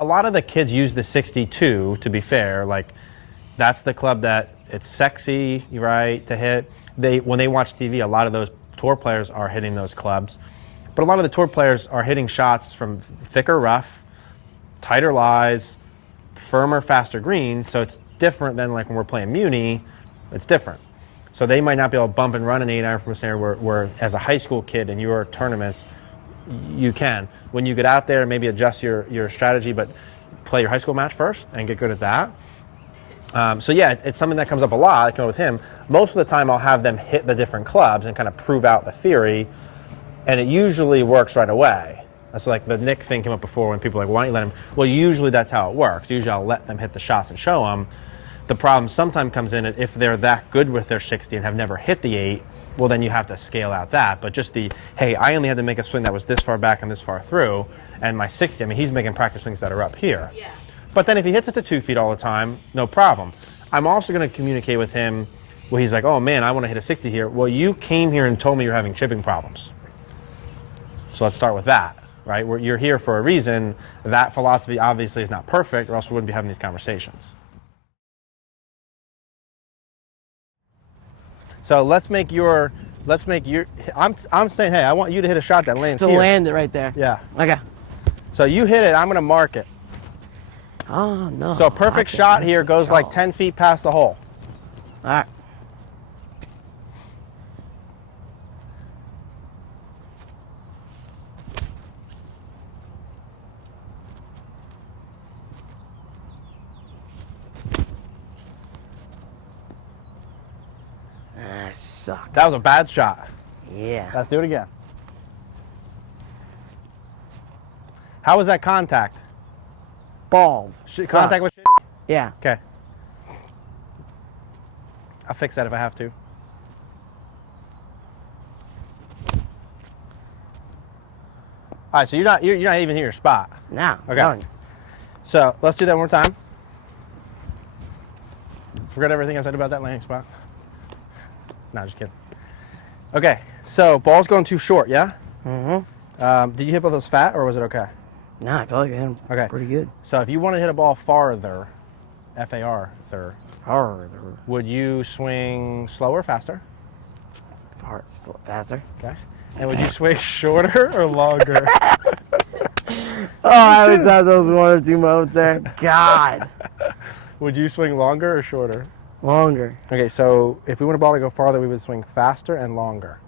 a lot of the kids use the 62, to be fair. Like, that's the club that it's sexy, right, to hit. When they watch TV, a lot of those tour players are hitting those clubs. But a lot of the tour players are hitting shots from thicker rough, tighter lies, firmer, faster greens. So it's different than like when we're playing Muni. It's different. So they might not be able to bump and run an 8-iron from a snare where as a high school kid in your tournaments, you can. When you get out there, maybe adjust your strategy, but play your high school match first and get good at that. So yeah, it's something that comes up a lot. I can go with him. Most of the time I'll have them hit the different clubs and kind of prove out the theory, and it usually works right away. That's like the Nick thing came up before when people are like, why don't you let him? Well, usually that's how it works. Usually I'll let them hit the shots and show them. The problem sometimes comes in if they're that good with their 60 and have never hit the 8, well, then you have to scale out that. But just hey, I only had to make a swing that was this far back and this far through, and my 60, I mean, he's making practice swings that are up here. Yeah. But then if he hits it to 2 feet all the time, no problem. I'm also going to communicate with him where he's like, oh man, I want to hit a 60 here. Well, you came here and told me you're having chipping problems. So let's start with that, right? You're here for a reason. That philosophy obviously is not perfect, or else we wouldn't be having these conversations. So let's make your, I'm saying, hey, I want you to hit a shot that lands here. To land it right there. Yeah. Okay. So you hit it, I'm going to mark it. Oh, no. So a perfect shot here goes like 10 feet past the hole. All right. I suck. That was a bad shot. Yeah. Let's do it again. How was that contact? Balls. Contact with shitty? Yeah. Okay. I'll fix that if I have to. All right, so you're not even in your spot. No. Okay. Done. So let's do that one more time. Forget everything I said about that landing spot. No, just kidding. Okay, so ball's going too short, yeah? Mm-hmm. Did you hit both those fat, or was it okay? No, I feel like I hit him pretty good. So if you want to hit a ball farther, F-A-R-ther, Farther. would you swing slower, faster? Faster. Okay. And would you swing shorter or longer? Oh, I always have those 1 or 2 moments there. God. Would you swing longer or shorter? Longer. Okay, so if we want a ball to go farther, we would swing faster and longer.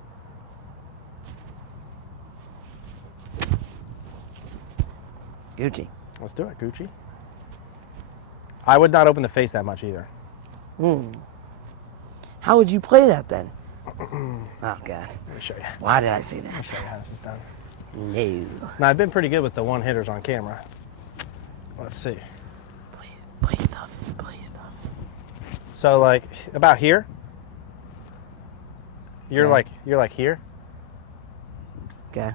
Gucci. Let's do it, Gucci. I would not open the face that much either. How would you play that then? Oh, God. Let me show you. Why did I say that? Let me show you how this is done. No. Now, I've been pretty good with the one hitters on camera. Let's see. Please stuff. Please stuff. So, like, about here. You're like here. Okay.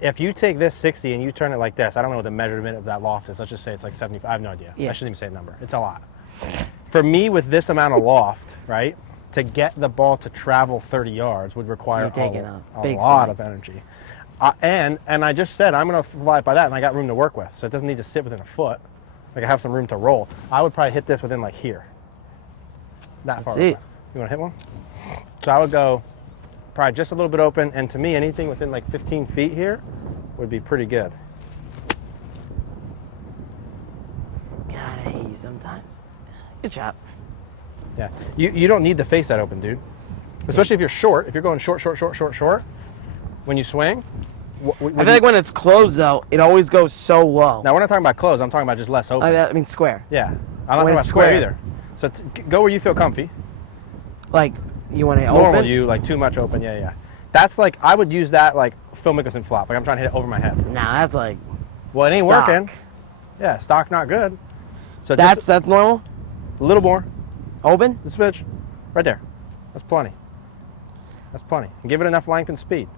If you take this 60 and you turn it like this, I don't know what the measurement of that loft is. Let's just say it's like 75. I have no idea. Yeah. I shouldn't even say a number. It's a lot. For me, with this amount of loft, right, to get the ball to travel 30 yards would require a lot of energy. And I just said I'm going to fly it by that, and I got room to work with, so it doesn't need to sit within a foot. Like, I have some room to roll. I would probably hit this within like here. That far. See. You want to hit one? So I would go probably just a little bit open, and to me, anything within like 15 feet here would be pretty good. God, I hate you sometimes. Good job. Yeah, you don't need the face that open, dude. Especially if you're short. If you're going short, when you swing. I feel like when it's closed, though, it always goes so low. Now, we're not talking about close. I'm talking about just less open. I mean square. Yeah. I'm not talking about square either. So go where you feel comfy. Like, you want to open? Normal you, like too much open, yeah. That's like, I would use that like Phil Mickelson flop. Like, I'm trying to hit it over my head. Nah, that's like Well, it ain't stock. working. Yeah, stock not good. So that's normal? A little more. Open? The switch. Right there. That's plenty. That's plenty. And give it enough length and speed.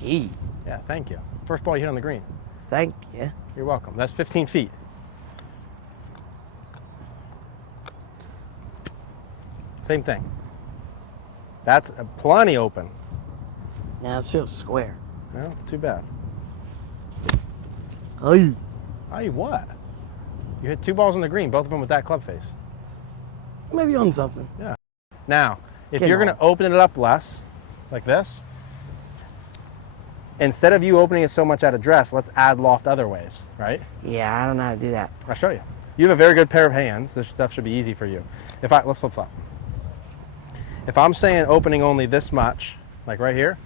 Yee. Yeah, thank you. First ball you hit on the green. Thank you. You're welcome. That's 15 feet. Same thing. That's plenty open. Now this feels square. No, it's too bad. Hey. Aye, what? You hit 2 balls on the green, both of them with that club face. Maybe on something. Yeah. Now, if Getting you're going to open it up less, like this, instead of you opening it so much at address, let's add loft other ways, right? Yeah, I don't know how to do that. I'll show you. You have a very good pair of hands. This stuff should be easy for you. Let's flip flop. If I'm saying opening only this much, like right here,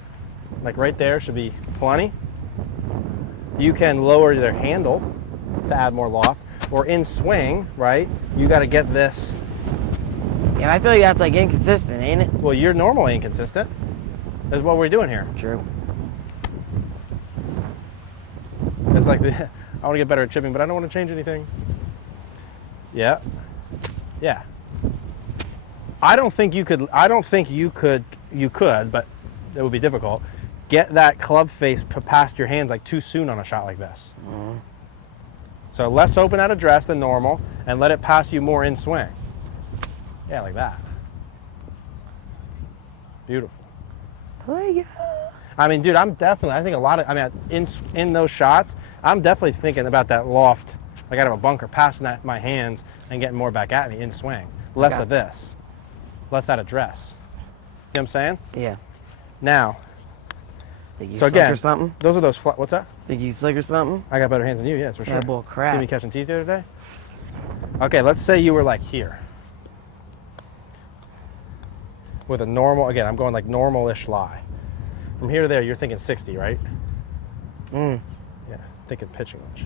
like right there should be plenty, you can lower their handle to add more loft, or in swing, right, you got to get this. Yeah, I feel like that's like inconsistent, ain't it? Well, you're normally inconsistent. That's what we're doing here. True. It's like I want to get better at chipping, but I don't want to change anything. Yeah. Yeah. I don't think you could, but it would be difficult. Get that club face past your hands like too soon on a shot like this. Mm-hmm. So less open at address than normal, and let it pass you more in swing. Yeah, like that. Beautiful. Play. I mean, dude, I think a lot of, in those shots, I'm definitely thinking about that loft, like out of a bunker, passing that my hands and getting more back at me in swing. Less of this. Less out of dress. You know what I'm saying? Yeah. Now, Think you so slick again, or something? those are those, what's that? Think you slick or something? I got better hands than you, yes, for sure. Yeah, bull crap. See me catching tees the other day? Okay, let's say you were like here. With a normal, again, I'm going like normal-ish lie. From here to there, you're thinking 60, right? Yeah, thinking pitching wedge.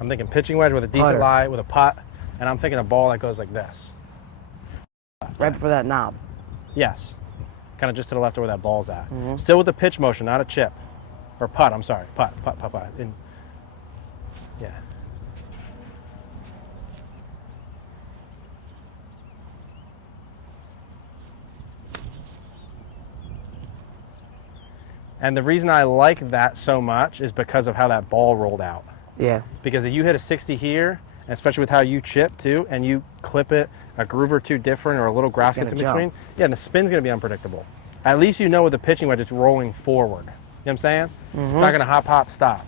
I'm thinking pitching wedge with a decent Putter. lie, with a putt, and I'm thinking a ball that goes like this. Right before that knob. Yes. Kind of just to the left of where that ball's at. Still with the pitch motion, not a chip. Or putt, I'm sorry. Putt. Yeah. And the reason I like that so much is because of how that ball rolled out. Yeah. Because if you hit a 60 here, and especially with how you chip too, and you clip it a groove or two different, or a little grass gets in between, yeah, and the spin's gonna be unpredictable. At least you know with the pitching wedge, it's rolling forward. You know what I'm saying? It's not gonna hop, hop, stop.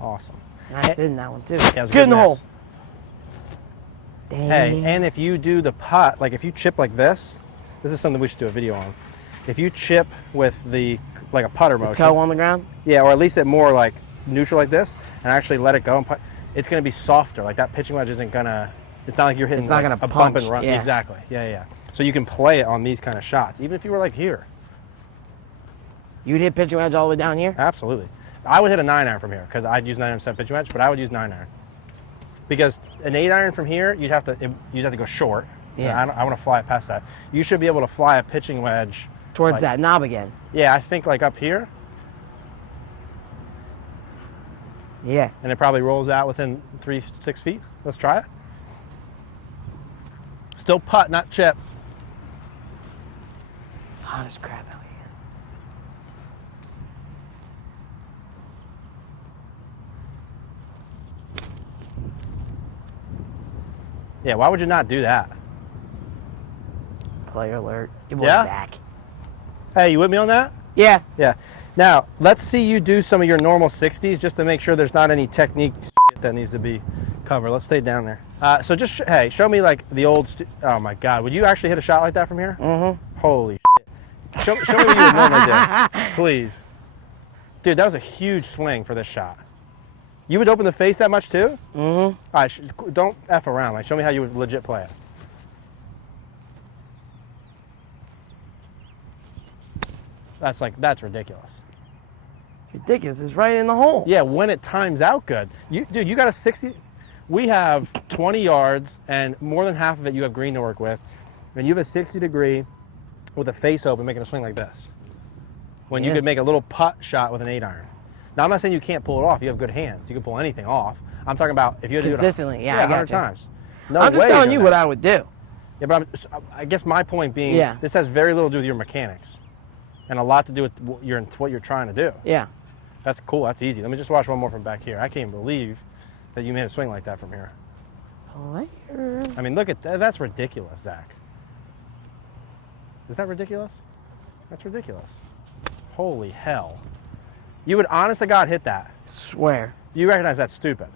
Awesome. Nice in that one too. Yeah, it was a Good in the miss. hole. Dang. Hey, and if you do the putt, like if you chip like this is something we should do a video on. If you chip with like a putter motion. Toe on the ground? Yeah, or at least it more like neutral like this, and actually let it go and putt, it's gonna be softer. Like that pitching wedge isn't gonna, it's not like you're hitting It's not like gonna a bump and punch, run. yeah. Exactly, yeah. So you can play it on these kind of shots, even if you were like here. You'd hit pitching wedge all the way down here? Absolutely. I would hit a 9-iron from here, because I'd use 9-iron instead of pitching wedge, but I would use 9-iron. Because an 8-iron from here, you'd have to go short. Yeah. I want to fly it past that. You should be able to fly a pitching wedge Towards like, that knob again. Yeah, I think like up here, Yeah. and it probably rolls out within 3-6 feet. Let's try it. Still putt, not chip. Hot as crap out here. Yeah, why would you not do that? Player alert. It was Yeah? back. Hey, you with me on that? Yeah. Yeah. Now, let's see you do some of your normal 60s just to make sure there's not any technique shit that needs to be covered. Let's stay down there. So just, hey, show me like the old, oh my God, would you actually hit a shot like that from here? Mm-hmm. Holy shit. Show me what you would normally do, please. Dude, that was a huge swing for this shot. You would open the face that much too? Mm-hmm. All right, don't F around. Like, show me how you would legit play it. That's ridiculous. Ridiculous. It's right in the hole. Yeah, when it times out good. Dude, you got a 60. We have 20 yards, and more than half of it you have green to work with. And you have a 60 degree with a face open making a swing like this. When you could make a little putt shot with an 8-iron. Now, I'm not saying you can't pull it off. You have good hands. You can pull anything off. I'm talking about if you had to do it consistently. Yeah, I 100 got you. times. No I'm just way telling you're you doing what that. I would do. Yeah, but I guess my point being, Yeah. this has very little to do with your mechanics, and a lot to do with what you're trying to do. Yeah. That's cool. That's easy. Let me just watch one more from back here. I can't believe that you made a swing like that from here. Player. I mean, look at that. That's ridiculous, Zach. Is that ridiculous? That's ridiculous. Holy hell. You would honest to God hit that. Swear. You recognize that's stupid.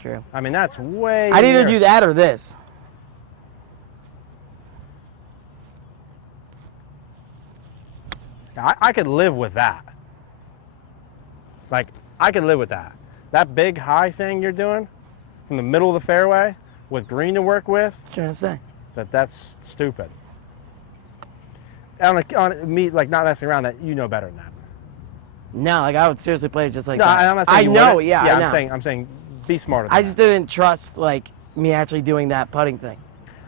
True. I mean, that's way I'd either near. do that or this. I could live with that. Like, I could live with that. That big high thing you're doing from the middle of the fairway with green to work with, What you trying to say? that's stupid. On me, like, not messing around, that you know better than that. No, like I would seriously play it just like No, that. I'm not saying I you know, wouldn't. yeah, I know. I'm saying be smarter than I that. just didn't trust like me actually doing that putting thing.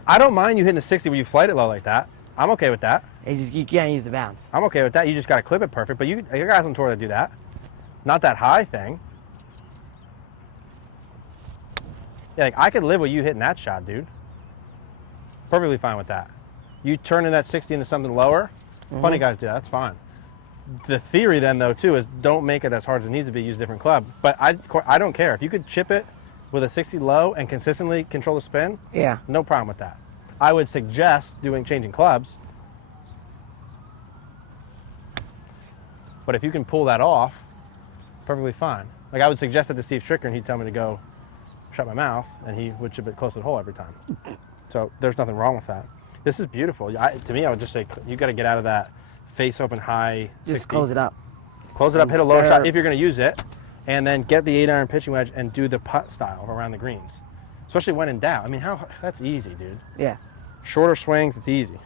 I don't mind you hitting the 60 when you flight it low like that. I'm okay with that. You can't use the bounce. I'm okay with that. You just got to clip it perfect. But you guys on tour that do that. Not that high thing. Yeah, like I could live with you hitting that shot, dude. Perfectly fine with that. You turning that 60 into something lower, plenty of guys do that. That's fine. The theory then, though, too, is don't make it as hard as it needs to be. Use a different club. But I don't care. If you could chip it with a 60 low and consistently control the spin, Yeah. no problem with that. I would suggest changing clubs. But if you can pull that off, perfectly fine. Like I would suggest that to Steve Stricker, and he'd tell me to go shut my mouth, and he would chip it close to the hole every time. So there's nothing wrong with that. This is beautiful. To me, I would just say you got to get out of that face open high. Just 60. close it up. Close it up, hit a lower shot if you're going to use it, and then get the 8-iron pitching wedge and do the putt style around the greens. Especially when in doubt. I mean, that's easy, dude. Yeah. Shorter swings, it's easy.